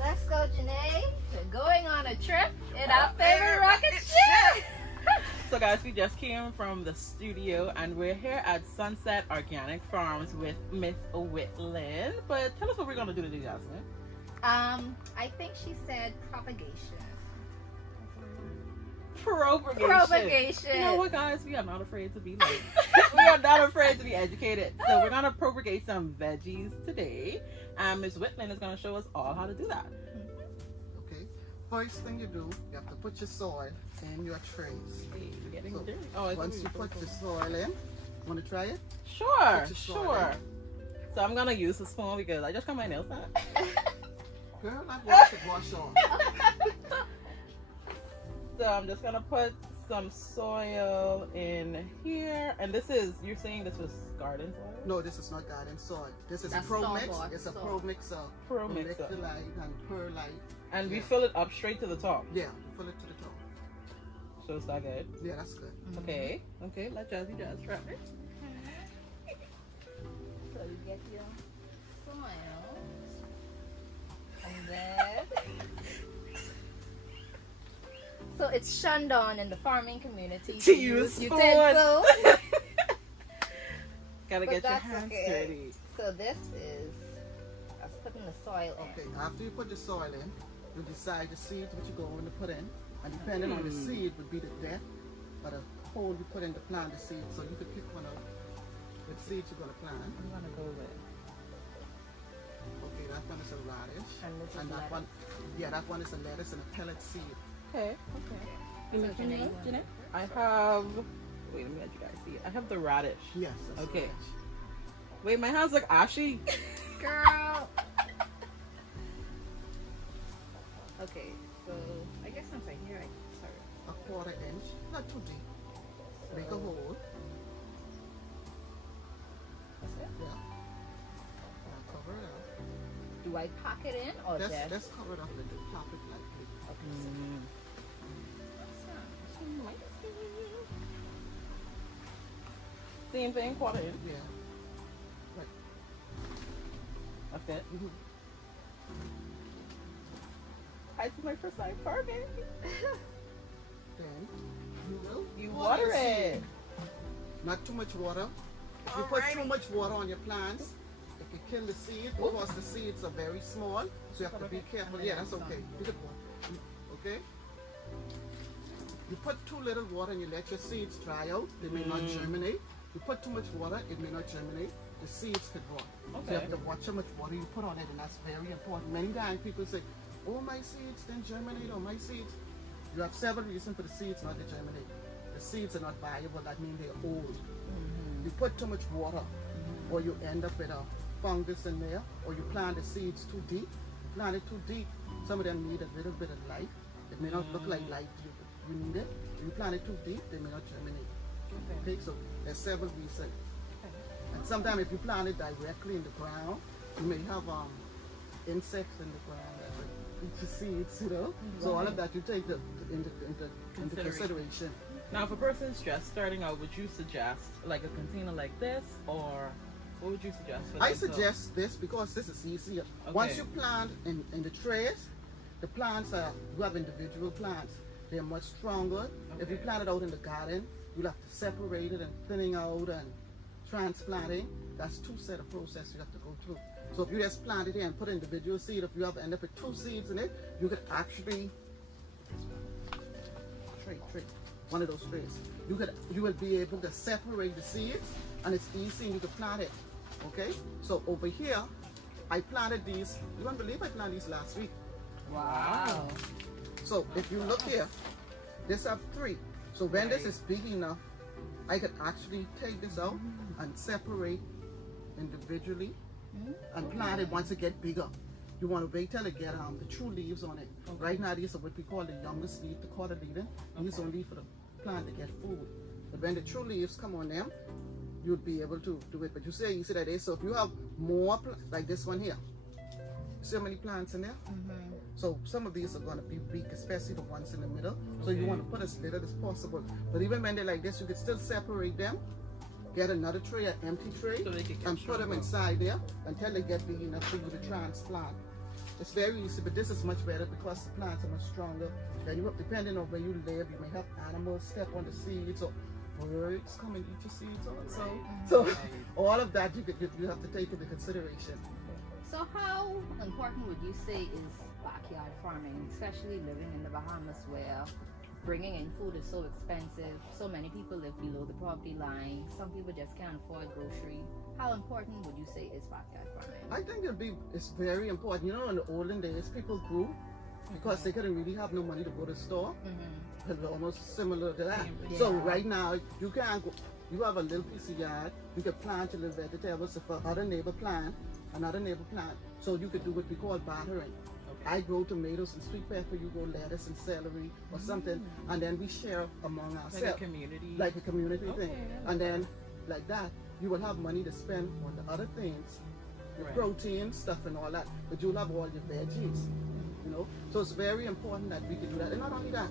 Let's go, Jhanae. We're going on a trip in our favorite rocket ship. So guys, we just came from the studio and we're here at Sunset Organic Farms with Miss Whitlyn. But tell us what we're gonna do today, Jasmine. I think she said propagation. Propagation. You know what, guys? We are not afraid to be late. We are not afraid to be educated. So we're gonna propagate some veggies today, and Miss Whitlyn is gonna show us all how to do that. Okay. First thing you do, you have to put your soil in your trays. Hey, we're getting So dirty. Oh, once you put the soil in, want to try it? Sure, Put your soil sure. So I'm gonna use a spoon because I just got my nails done. Girl, I wash off. So I'm just gonna put some soil in here, and this is, you're saying this was garden soil? No, this is not garden soil. This is That's pro mix. store-bought It's a soil. pro mixer. Pro mixer. Electrolyte and perlite. And we Yeah. fill it up straight to the top. Yeah, fill it to the top. So is that good? Yeah, that's good. Okay, okay, let Jazzy Jazz try it. So you get your soil, and then so it's shunned on in the farming community To use spoon. utensils. Gotta But get your that's hands okay. dirty. So this is us putting the soil in. Okay, after you put the soil in, you decide the seeds what you're going to put in. And depending on the seed would be the depth or the hole you put in to plant the seed. So you could pick one of the seeds you're going to plant. I'm gonna go with. Okay, that one is a radish. And this is that lettuce. one, yeah, that one is a lettuce and a pellet seed. Okay, okay. So Jhanae, you want- Jhanae? I have, wait, let me let you guys see it. I have the radish. Yes, that's Okay. radish. Wait, my hands look ashy. Girl. Okay, so I guess once I hear I start. A quarter inch, not too deep. Make a hole. That's it. Yeah. Now cover it up. Do I pack it in or just? Let's cover it up and top it lightly. Mm. Same thing, quarter inch. Yeah. Right. That's it. Mm-hmm. This is my first time farming. Then you will You water your seed. it. Not too much water. If you put too much water on your plants, it can kill the seed because the seeds are very small. So you have to be careful. Yeah, that's okay. You could- Okay? You put too little water and you let your seeds dry out, they may not germinate. You put too much water, it may not germinate. The seeds could rot. So Okay. you have to watch how much water you put on it, and that's very important. Many times people say, oh, my seeds didn't germinate, or my seeds. You have several reasons for the seeds not to germinate. The seeds are not viable, that means they're old. You put too much water, or you end up with a fungus in there, or you plant the seeds too deep. Plant it too deep, some of them need a little bit of light. It may not look like light you need it. If you plant it too deep, they may not germinate. Okay, so there's several reasons. And sometimes if you plant it directly in the ground, you may have insects in the ground that will eat your seeds, you know. So all of that you take into consideration. Now, if a person's just starting out, would you suggest like a container like this, or what would you suggest for I them to- suggest this because this is easier. Once you plant in the trays, the plants you have individual plants. They're much stronger. If you plant it out in the garden, you'll have to separate it and thinning out and transplanting. That's two set of process you have to go through. So if you just plant it here and put individual seed, if you have end up with two seeds in it, you could actually one of those trays. You will be able to separate the seeds, and it's easy and you can plant it. Okay? So over here, I planted these. You won't believe I planted these last week. Wow. So if you look here, this have 3. So when this is big enough, I could actually take this out and separate individually and plant it once it get bigger. You want to wait till it get the true leaves on it. Right now these are what we call the youngest leaf, the quarter leader. These are only for the plant to get food. But when the true leaves come on them, you'll be able to do it. But you see that is, so if you have more, like this one here, see how many plants in there? So some of these are going to be weak, especially the ones in the middle. So you want to put as little as possible. But even when they're like this, you can still separate them. Get another tray, an empty tray, So they can get and put them stronger. inside there until they get big enough for you to transplant. It's very easy, but this is much better because the plants are much stronger. Then you have, depending on where you live, you may have animals step on the seeds or birds come and eat your seeds also. So all of that you have to take into consideration. So how important would you say is backyard farming, especially living in the Bahamas where bringing in food is so expensive? So many people live below the poverty line. Some people just can't afford grocery. How important would you say is backyard farming? I think it's very important. You know, in the olden days, people grew because they couldn't really have no money to go to the store. It's almost similar to that. Yeah. So right now, you can't go. You have a little piece of yard. You can plant your little vegetables. If another neighbor plant, so you could do what we call bartering. I grow tomatoes and sweet pepper, you grow lettuce and celery or something, and then we share among ourselves. Like a community? Like a community thing. And then, like that, you will have money to spend on the other things, the protein stuff and all that, but you'll have all your veggies, you know? So it's very important that we can do that. And not only that,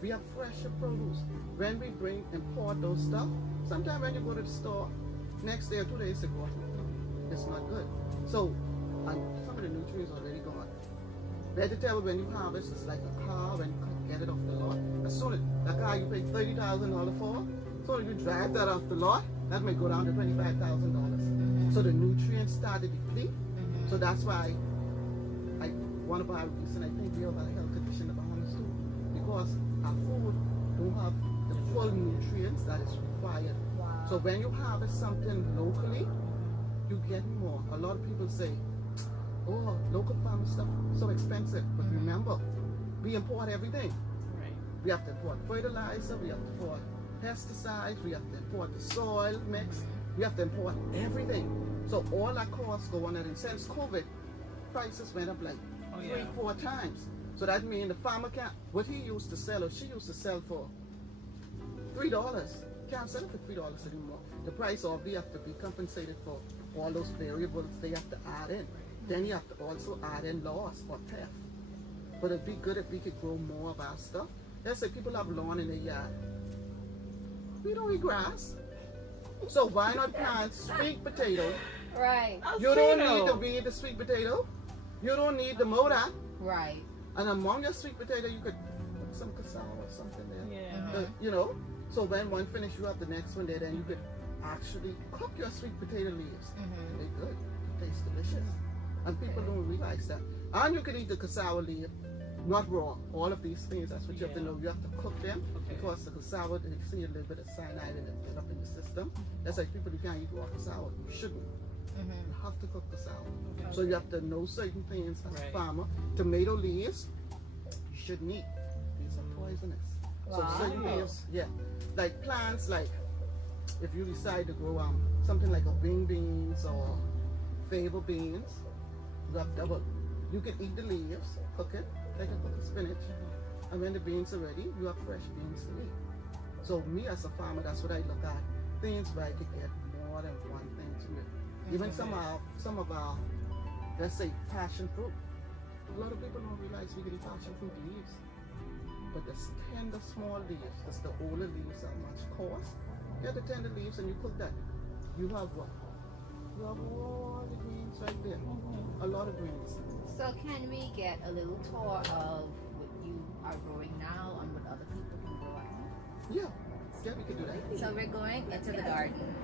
we have fresher produce. When we import those stuff, sometimes when you go to the store, next day or 2 days ago, it's not good. So, and some of the nutrients are already gone. Vegetable, when you harvest, it's like a car when you get it off the lot. As soon as that car you pay $30,000 for, so if you drive that off the lot, that may go down to $25,000. So the nutrients start to deplete. So that's why one of our reasons I think we have a health condition in the Bahamas too, because our food don't have the full nutrients that is required. So when you harvest something locally, you get more. A lot of people say, oh, local farm stuff so expensive. But remember, we import everything. We have to import fertilizer, we have to import pesticides, we have to import the soil mix, we have to import everything. So all our costs go on that. And since COVID, prices went up like 3-4 times. So that means the farmer can't, what he used to sell or she used to sell for $3, can't sell it for $3 anymore. The price of we have to be compensated for all those variables they have to add in. Then you have to also add in loss or theft. But it'd be good if we could grow more of our stuff. Let's say people have lawn in their yard. We don't eat grass. So why not plant sweet potato? Right. You don't need to weed the sweet potato. You don't need the motor. Right. And among your sweet potato, you could put some cassava or something there. Yeah. You know? So when one finish, you have the next one there. Then you could actually cook your sweet potato leaves. They're good. It tastes delicious. And people don't realize that. And you can eat the cassava leaf, not raw. All of these things, that's what you have to know. You have to cook them because the cassava, they see a little bit of cyanide in it built up in the system. That's like people who can't eat raw cassava. You shouldn't. You have to cook cassava. So you have to know certain things as a farmer. Tomato leaves, you shouldn't eat. These are poisonous. So certain things, like plants, like if you decide to grow something like a wing beans or fava beans, you have double. You can eat the leaves, cook it, like a cook of spinach, and when the beans are ready, you have fresh beans to eat. So me as a farmer, that's what I look at. Things where I could get more than one thing to it. Even some of our, let's say, passion fruit. A lot of people don't realize we can eat passion fruit leaves. But the tender small leaves, that's the older leaves are much coarse. Get the tender leaves and you cook that. You have what? You have all the greens right there. A lot of greens. So can we get a little tour of what you are growing now and what other people can grow at home? Yeah, we could do that. So we're going into the garden.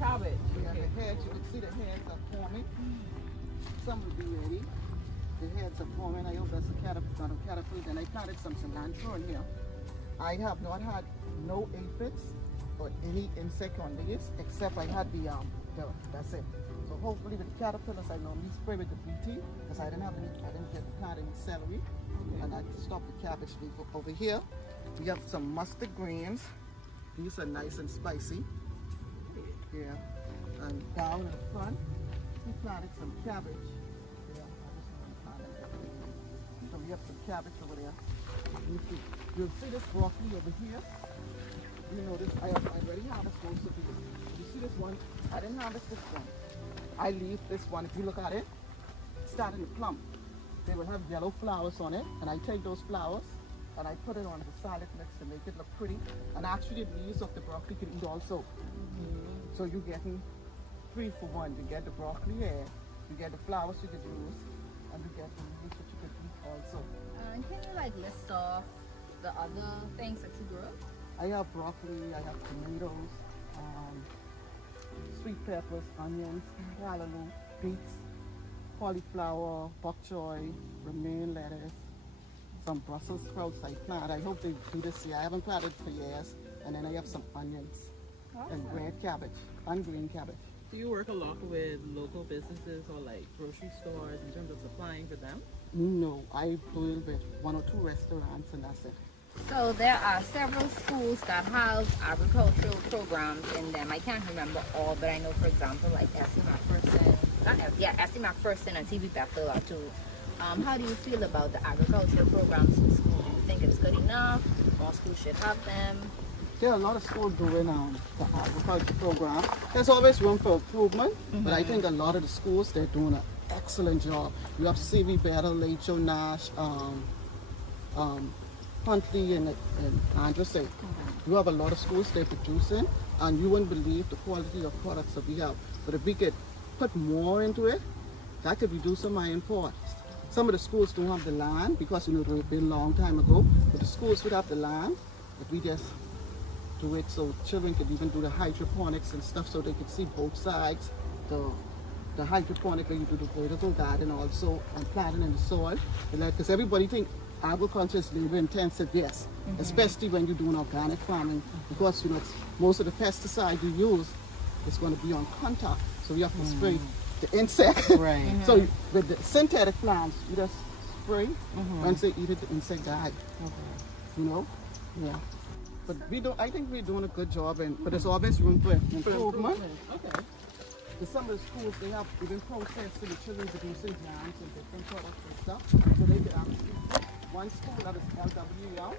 Cabbage. Yeah, the heads, you can see the heads are forming. Some will be ready. The heads are forming. I hope that's a caterpillar. Then I planted some cilantro in here. I have not had no aphids or any insect on these, except I had that's it. So hopefully with the caterpillars, I normally spray with the BT because I didn't get plant any celery, and I stopped the cabbage leaf. Over here, we have some mustard greens. These are nice and spicy. Yeah, and down in front, we planted some cabbage. So we have some cabbage over there. You'll see this broccoli over here. You notice I already harvested most of these. You see this one? I didn't harvest this one. I leave this one. If you look at it, it's starting to plump. They will have yellow flowers on it, and I take those flowers and I put it on the salad mix to make it look pretty. And actually, the leaves of the broccoli can eat also. So you're getting 3 for 1. You get the broccoli here, you get the flowers you could use, and you get the leaves that you could eat also. And can you like list off the other things that you grow? I have broccoli, I have tomatoes, sweet peppers, onions, cantaloupe, beets, cauliflower, bok choy, romaine lettuce, some Brussels sprouts I plant. I hope they do this year. I haven't planted for years. And then I have some onions and red cabbage and green cabbage. Do you work a lot with local businesses or like grocery stores in terms of supplying for them? No, I deal with 1 or 2 restaurants and that's it. So there are several schools that have agricultural programs in them. I can't remember all, but I know, for example, like S.C. McPherson and T.V. Bethel are too. How do you feel about the agricultural programs in school? Do you think it's good enough? More schools should have them? There are a lot of schools doing the agriculture program. There's always room for improvement, but I think a lot of the schools, they're doing an excellent job. You have C.V. Bethel, Lacho, Nash, Huntley, and Anderson. You have a lot of schools they're producing, and you wouldn't believe the quality of products that we have. But if we could put more into it, that could reduce some of our imports. Some of the schools don't have the land because, you know, they've been a long time ago, but the schools would have the land, but we just do it so children could even do the hydroponics and stuff so they could see both sides. The hydroponic where you do the vertical garden also and planting in the soil. Because everybody think agriculture is labor intensive, yes, especially when you're doing organic farming because, you know, most of the pesticide you use is going to be on contact, so you have to spray the insect. Right. So with the synthetic plants, you just spray. Once they eat it, the insect die. You know? Yeah. But I think we're doing a good job, but there's always room for improvement. Okay. In some of the schools, they have even processed to the children producing jams and different products and stuff, so they could actually. One school, that is LWL,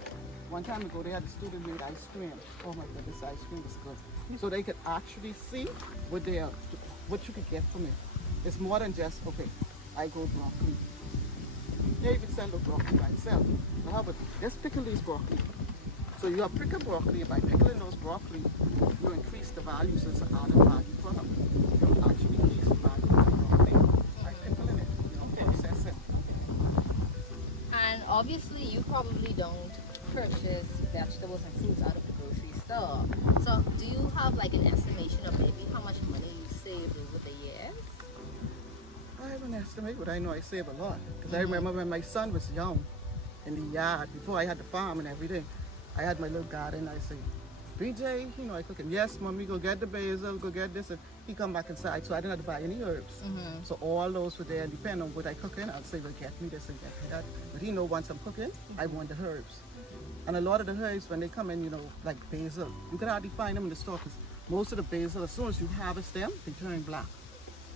one time ago they had a student made ice cream. Oh my goodness, ice cream is good. So they could actually see what you could get from it. It's more than just, okay, I grow broccoli. Yeah, you can sell the broccoli by itself. But how about let's pickle these broccoli. So you have pickled broccoli, and by pickling those broccoli, you increase the values as an added value product. You actually increase the value of the broccoli by pickling it, you know, process it. And obviously you probably don't purchase vegetables and fruits out of the grocery store. So do you have like an estimation of maybe how much money you save over the years? I have an estimate, but I know I save a lot. Because I remember when my son was young, in the yard, before I had the farm and everything, I had my little garden. I say, BJ, you know, I cooking. Yes, mommy, go get the basil, go get this. And he come back inside, so I didn't have to buy any herbs. So all those were there, and depending on what I cooking, I'd say, well, get me this and get me that. But he know once I'm cooking, I want the herbs. And a lot of the herbs, when they come in, you know, like basil, you can hardly find them in the store because most of the basil, as soon as you harvest them, they turn black.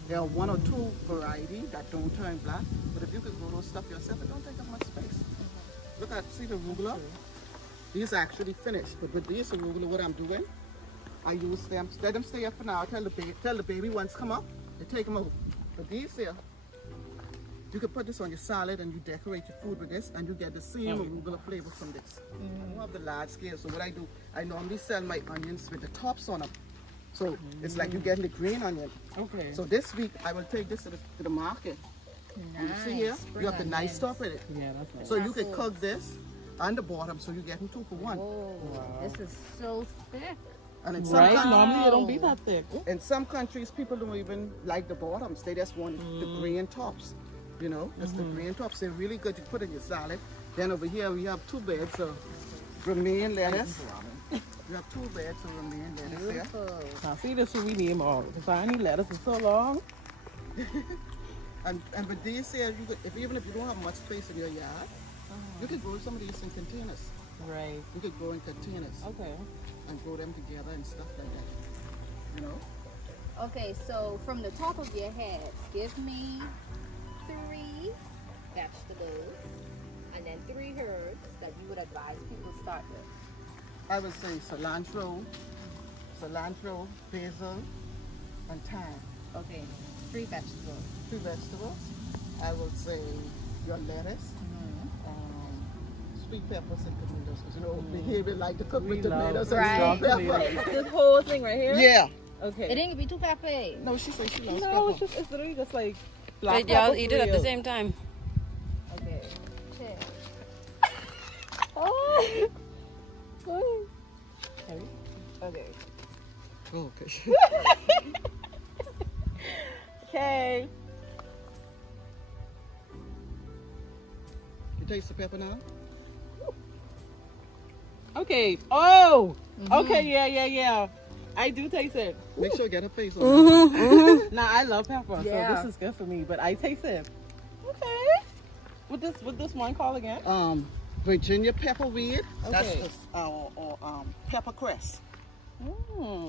There are 1 or 2 varieties that don't turn black, but if you could grow those stuff yourself, it don't take up much space. Look at, see the arugula? These are actually finished, but with these arugula, what I'm doing, I use them, let them stay up for now. Tell the baby once come up, they take them out. But these here, you can put this on your salad and you decorate your food with this and you get the same arugula flavor from this. I don't have the large scale, so what I do, I normally sell my onions with the tops on them. So it's like you're getting the green onion. Okay. So this week, I will take this to the market. Nice. You see here, you have the nice stuff with it. Yeah, that's nice. So you can cook this on the bottom, so you're getting 2 for 1. Oh, this is so thick. And in some Right? countries, Normally it don't be that thick. in some countries, people don't even like the bottoms. They just want the green tops. You know, it's the green tops. They're really good to put in your salad. Then over here, we have 2 beds of romaine lettuce. You have 2 beds of romaine lettuce here. Beautiful. Now see, this is what we need more. Because I need lettuce is so long. And with these here, even if you don't have much space in your yard, you can grow some of these in containers. Right. You could grow in containers Okay. and grow them together and stuff like that. You know? Okay, so from the top of your head, give me 3 vegetables and then 3 herbs that you would advise people start with. I would say cilantro, basil, and thyme. Okay, 3 vegetables. 2 vegetables. I would say your lettuce, sweet peppers and tomatoes. Because, you know, the Haitian like to cook We with love- tomatoes Right. and sweet love pepper. This whole thing right here? Yeah. Okay. It ain't gonna be too peppy. No, she said she loves No, pepper. it's literally just like black Wait, y'all pepper eat for it at the real. same time. Okay. Cheers. Oh. Okay. Oh, okay. Okay. You taste the pepper now? Okay. Oh. Okay. Yeah. I do taste it. Make sure you get her face on. Mm-hmm. Nah, I love pepper, Yeah. so this is good for me. But I taste it. Okay. What this one called again? Virginia pepperweed. That's Okay. the, or pepper cress. Mm.